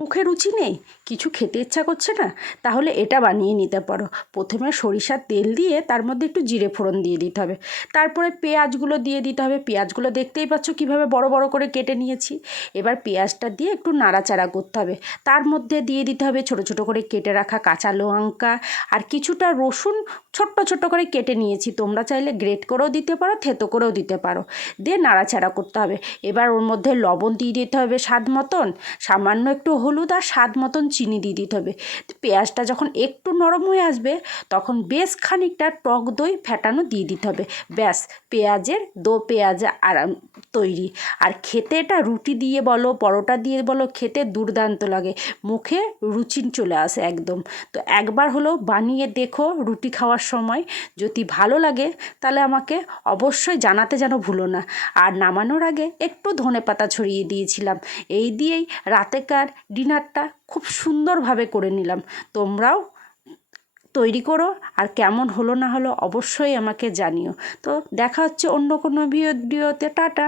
মুখে রুচি নেই, কিছু খেতে ইচ্ছা করছে না, তাহলে এটা বানিয়ে নিতে পারো। প্রথমে সরিষার তেল দিয়ে তার মধ্যে একটু জিরে ফোড়ন দিয়ে দিতে হবে, তারপরে পেঁয়াজগুলো দিয়ে দিতে হবে। পেঁয়াজগুলো দেখতেই পাচ্ছ কীভাবে বড় বড় করে কেটে নিয়েছি। এবার পেঁয়াজটা দিয়ে একটু নাড়াচাড়া করতে হবে, তার মধ্যে দিয়ে দিতে হবে ছোট ছোট করে কেটে রাখা কাঁচা লঙ্কা আর কিছুটা রসুন ছোট্ট ছোট্ট করে কেটে নিয়েছি। তোমরা চাইলে গ্রেট করেও দিতে পারো, থেতো করেও দিতে পারো। দিয়ে নাড়াচাড়া করতে হবে। এবার ওর মধ্যে লবণ দিয়ে দিতে হবে স্বাদ মতন, সামান্য একটু হলুদ আর স্বাদ মতন চিনি দিয়ে দিতে হবে। পেঁয়াজটা যখন একটু নরম হয়ে আসবে তখন বেশ খানিকটা টক দই ফেটানো দিয়ে দিতে হবে। ব্যাস, পেঁয়াজের পেঁয়াজ আরাম তৈরি। আর খেতে এটা রুটি দিয়ে বলো, পরোটা দিয়ে বলো, খেতে দুর্দান্ত লাগে, মুখে রুচি চলে আসে একদম। তো একবার হলেও বানিয়ে দেখো রুটি খাওয়ার সময়। যদি ভালো লাগে তাহলে আমাকে অবশ্যই জানাতে যেন ভুলো না। আর নামানোর আগে একটু ধনেপাতা ছড়িয়ে দিয়েছিলাম। এই দিয়েই রাতেকার ডিনারটা খুব সুন্দরভাবে করে নিলাম। তোমরাও তৈরি করো, আর কেমন হলো না হলো অবশ্যই আমাকে জানিও। তো দেখা হচ্ছে অন্য কোনো ভিডিওতে। টাটা।